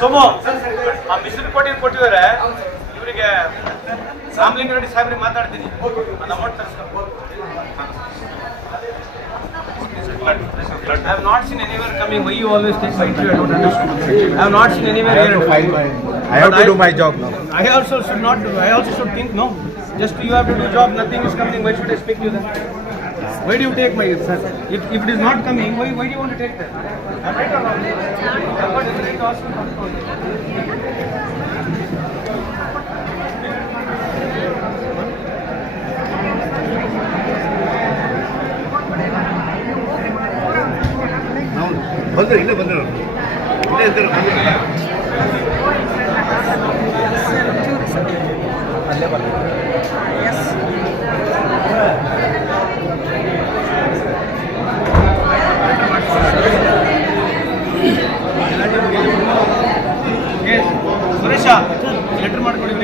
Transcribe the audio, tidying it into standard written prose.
ಸೋಮು ಆ ಮಿಷನ್ ಕೊಟ್ಟಿದ್ದಾರೆ ಇವರಿಗೆ ರಾಮಲಿಂಗ ರೆಡ್ಡಿ ಸಾಹೇಬ್ರಿಗೆ ಮಾತಾಡ್ತೀನಿ ಒಂದು amount ತರಿಸ್ಕೊಂಡು. I have not seen anywhere coming. Why you always take my interview? I don't understand. I have not seen anywhere here. I have to do my job now. I also should not do. I also should think no. Just you have to do job. Nothing is coming. Why should I speak to you then? Why do you take my sir? If it is not coming, why do you want to take that? I'm right or wrong? I'm not right to ask you. ಬಂದರು ಇಲ್ಲೇ ಬಂದರು ಇಲ್ಲೇ ಇದ್ದರು ಅಲ್ಲೇ ಬಂದರು. Suresh letter ಮಾಡ್ಕೊಡಿ.